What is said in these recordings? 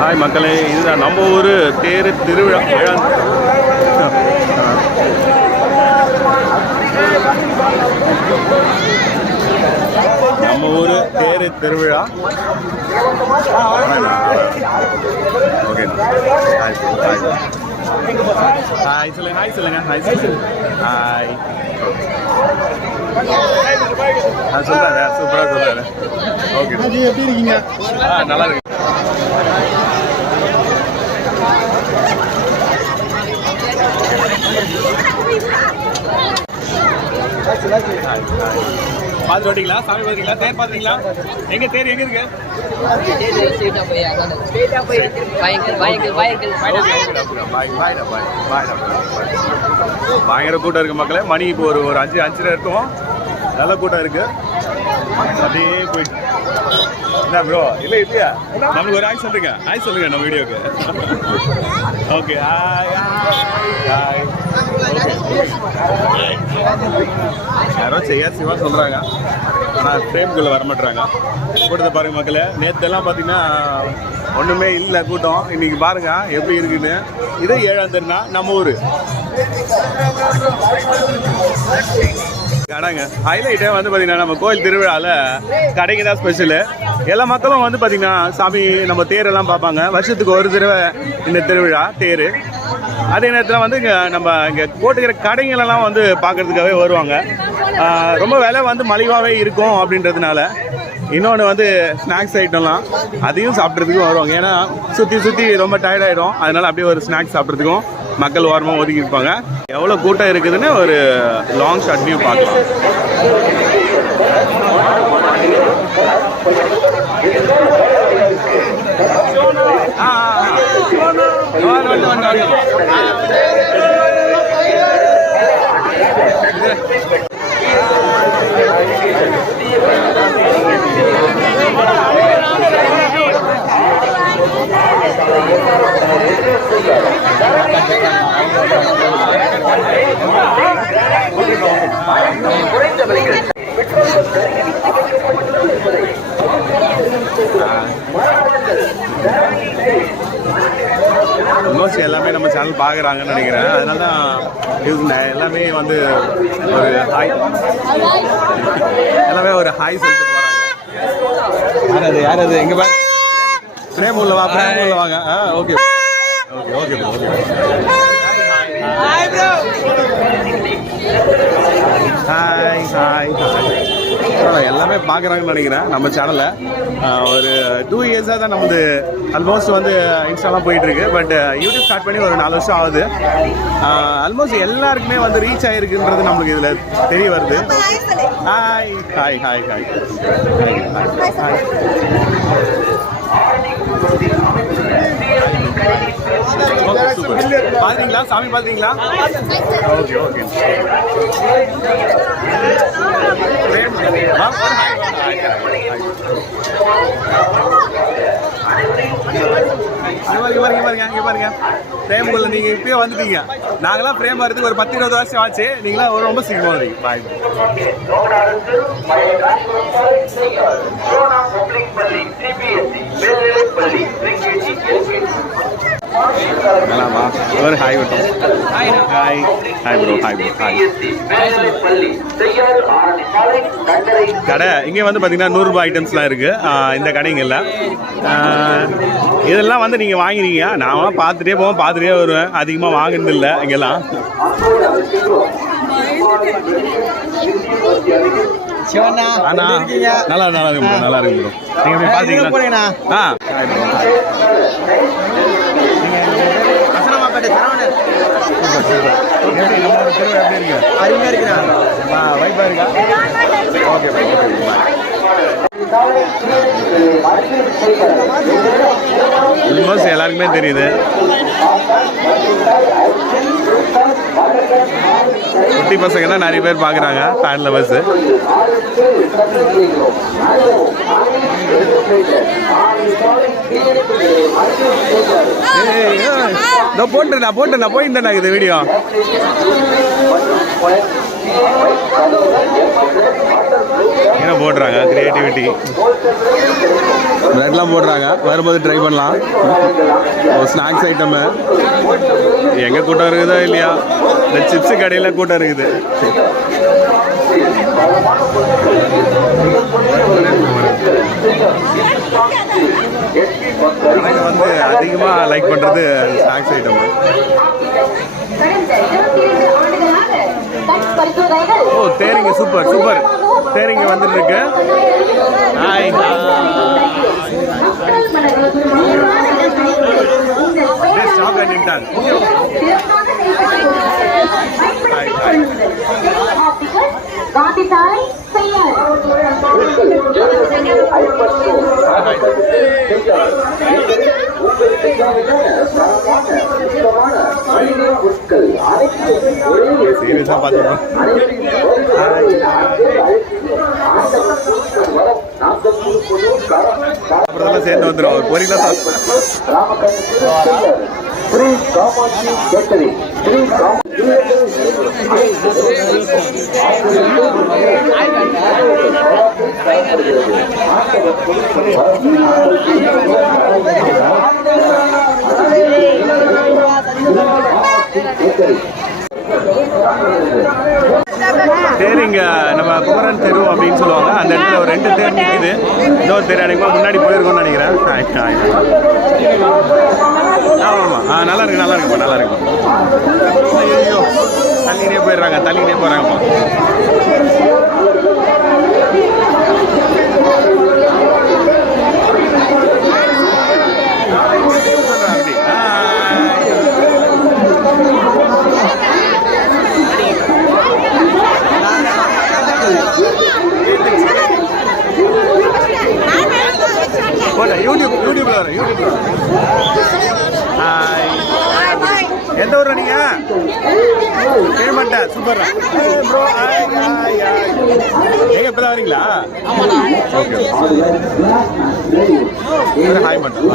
Hi மக்களே, இதுதான் நம்ம ஊர் தேர் திருவிழா. நம்ம ஊர் தேர் திருவிழா. ஓகேண்ணா, ஹாய் சொல்லுங்க. ஹாய் சொல்லுங்க. ஹாய் சொல்லுங்க. ஹாய். சொல்றாரு, சூப்பராக சொல்றாரு. ஓகே, எப்படி இருக்கீங்க? நல்லா இருக்கு. பார்த்து ஓட்டிங்களா? சாமி பார்த்தீங்களா? தேர் பார்த்தீங்களா? எங்க தேர் எங்க இருக்கு? பயங்கர கூட்டம் இருக்கு மக்களே. மணி இப்போ ஒரு 5:30 இருக்கும். நல்ல கூட்டம் இருக்கு. அப்படியே போயிட்டு என்ன ப்ரோ? இல்லை இல்லையா, நம்மளுக்கு ஒரு ஹாய் சொல்லுங்க. ஹாய் சொல்லுங்க நம்ம வீடியோக்கு. Okay, hi hi. யாரோ சிவா சொல்கிறாங்க, ஆனால் ஃப்ரேம்குள்ளே வரமாட்டுறாங்க. கூட்டத்தை பாருங்க மக்களே. நேற்றெல்லாம் பார்த்தீங்கன்னா ஒன்றுமே இல்லை கூட்டம். இன்னைக்கு பாருங்க எப்படி இருக்குன்னு. இதே 7ஆம் தேதினா நம்ம ஊர் கடைங்க. ஹைலைட்டே வந்து பார்த்தீங்கன்னா நம்ம கோயில் திருவிழாவில் கடைக்கு தான் ஸ்பெஷலு. எல்லா மக்களும் வந்து பார்த்தீங்கன்னா சாமி நம்ம தேரெல்லாம் பார்ப்பாங்க. வருஷத்துக்கு ஒரு தடவை இந்த திருவிழா தேர். அதே நேரத்தில் வந்து இங்கே போட்டுக்கிற கடைங்களெல்லாம் வந்து பார்க்குறதுக்காகவே வருவாங்க. ரொம்ப விலை வந்து மலிவாகவே இருக்கும் அப்படின்றதுனால. இன்னொன்று வந்து ஸ்நாக்ஸ் ஐட்டம்லாம் அதையும் சாப்பிட்றதுக்கும் வருவாங்க. ஏன்னா சுற்றி ரொம்ப டயர்டாயிடும். அதனால் அப்படியே ஒரு ஸ்நாக்ஸ் சாப்பிட்றதுக்கும் மக்கள் ஓரமாக ஒதுக்கி இருப்பாங்க. எவ்வளோ கூட்டம் இருக்குதுன்னு ஒரு லாங் ஷாட் வியூ பார்க்கலாம். ஆல்மோஸ்ட் எல்லாமே நம்ம சேனல் பார்க்குறாங்கன்னு நினைக்கிறேன். அதனால தான் எல்லாமே வந்து ஒரு ஹாய், எல்லாமே ஒரு ஹாய் சொல்லிட்டு போகிறாங்க. யார் அது எங்கே பாரு, ஃப்ரேம் உள்ள வாங்க. Okay okay okay okay. Hi hi hi. எல்லாமே பார்க்குறாங்கன்னு நினைக்கிறேன் நம்ம சேனலில். ஒரு 2 இயர்ஸாக தான் நமது ஆல்மோஸ்ட் வந்து இன்ஸ்டாலாம் போயிட்டுருக்கு. பட் யூடியூப் ஸ்டார்ட் பண்ணி ஒரு 4 வருஷம் ஆகுது. ஆல்மோஸ்ட் எல்லாருக்குமே வந்து ரீச் ஆகிருக்குன்றது நம்மளுக்கு இதில் தெரிய வருது. Hi hi hi hi hi. பாத்தீங்களா சாமி? பாத்தீங்களா? Okay okay. இங்க பாருங்க பிரேமுக்குள்ள நீங்க இப்பயே வந்துட்டீங்க. நாங்களாம் பிரேம் வரதுக்கு ஒரு 10-20 வருஷம் ஆச்சு. நீங்களாம் ரொம்ப சீக்கிரம் வரீங்க. பாய். ஒரு ஹாய் வட்டம். Hi hi bro. Hi bro. Hi. கடை இங்கே வந்து பார்த்தீங்கன்னா 100 ரூபாய் ஐட்டம்ஸ்லாம் இருக்குது இந்த கடைங்களில். இதெல்லாம் வந்து நீங்கள் வாங்கினீங்க. நான் பார்த்துட்டே போவேன், பார்த்துட்டே வருவேன். அதிகமாக வாங்கினது இல்லை இங்கெல்லாம். அண்ணா நல்லா இருக்கு ப்ரோ, நல்லா இருக்கு ப்ரோ. நீங்கள் போய் பார்த்தீங்களா? ஆல்மோஸ்ட் எல்லாருக்குமே தெரியுது. குட்டி பசங்க தான் நிறைய பேர் பார்க்குறாங்க. Fan lovers. போட்டேன் போயிருந்தேன் இது வீடியோ. என்ன போடுறாங்க கிரியேட்டிவிட்டி. பிரெட்லாம் போடுறாங்க, வரும்போது ட்ரை பண்ணலாம். ஒரு ஸ்நாக்ஸ் ஐட்டமு. எங்கே கூட்டம் இருக்குதோ இல்லையா, இந்த சிப்ஸு கடையில் கூட்டம் இருக்குது. வந்து அதிகமாக லைக் பண்ணுறது ஸ்நாக்ஸ் ஐட்டம். ஓ தேரிங்க, சூப்பர் சூப்பர். தேரிங்க வந்துட்டு இருக்கு. சீரியஸா பார்த்துக்கணும். அப்புறம் சேர்ந்து வந்துடும். ஒரு பொரியலா தேரிங்க நம்ம குமரன் தெரு அப்படின்னு சொல்லுவாங்க. அந்த இடத்துல ஒரு 2 தேர் நிற்குது. இன்னொரு தேர் அன்றைக்குமா முன்னாடி போயிருக்கோம்னு நினைக்கிறேன். ஆமாம் நல்லா இருக்கு, நல்லா இருக்குப்பா, நல்லா இருக்கும். ஐயோ தள்ளினே போயிடுறாங்க, தள்ளினே போகிறாங்கப்பா. யூடியூப்ல வர எந்த ஊர் நீங்க? கேள்விப்பட்ட சூப்பர் ப்ரோ. நீங்க இப்பதான் வரீங்களா? ஓகே ஹாய் மட்டும்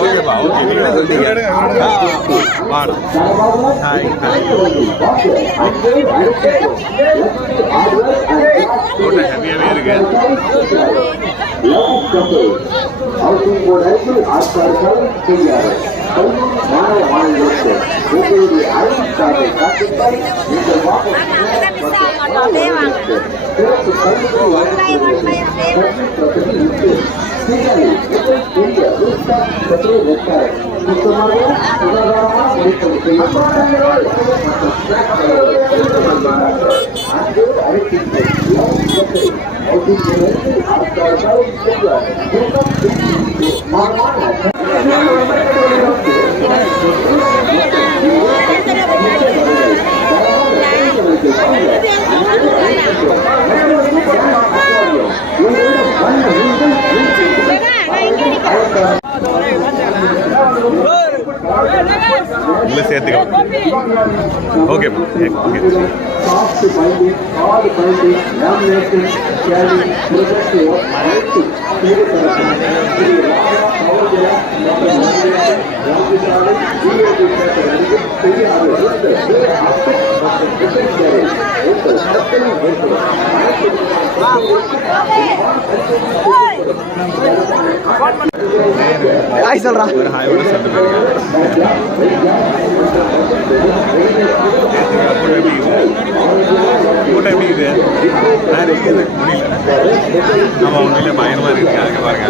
ஓகேப்பா. ஓகே நீங்களே சொல்லிட்டீங்க. வாடா ஹாய் ஹாய். கூட்டம் ஹெவியாகவே இருக்கு. இல்லை சேர்த்துக்கலாம். Okay okay. ஹாய் சொல்றா. ஹாய் கூட சொல்லுங்க. கூட்டம் எப்படி இது? முடியல. நம்ம உண்மையிலே பயங்கரமா இருக்கு. அதுக்கு பாருங்க.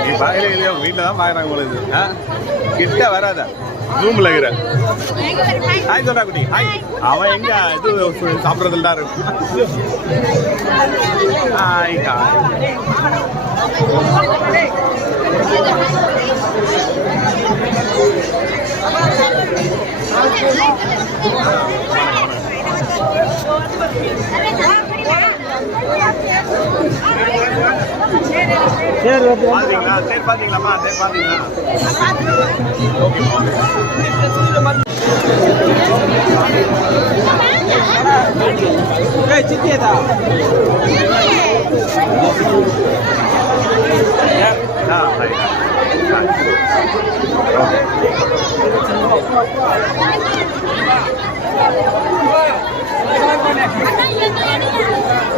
நீ பாக்கல இல்லையா வீட்டில் தான் பார்க்குறாங்க பொழுது கிட்ட வராத ஜூமில் இருக்கிற ஹாய் சொல்றா குட்டி ஹாய் அவன் எங்க இது சாப்பிட்றதுல தான் இருக்கு ஹாய் ஹாய் பாத்தீங்களா தேர் பாத்தீங்களாமா தேர் பாத்தீங்களா சித்தியதா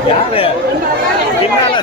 யாரு பின்னால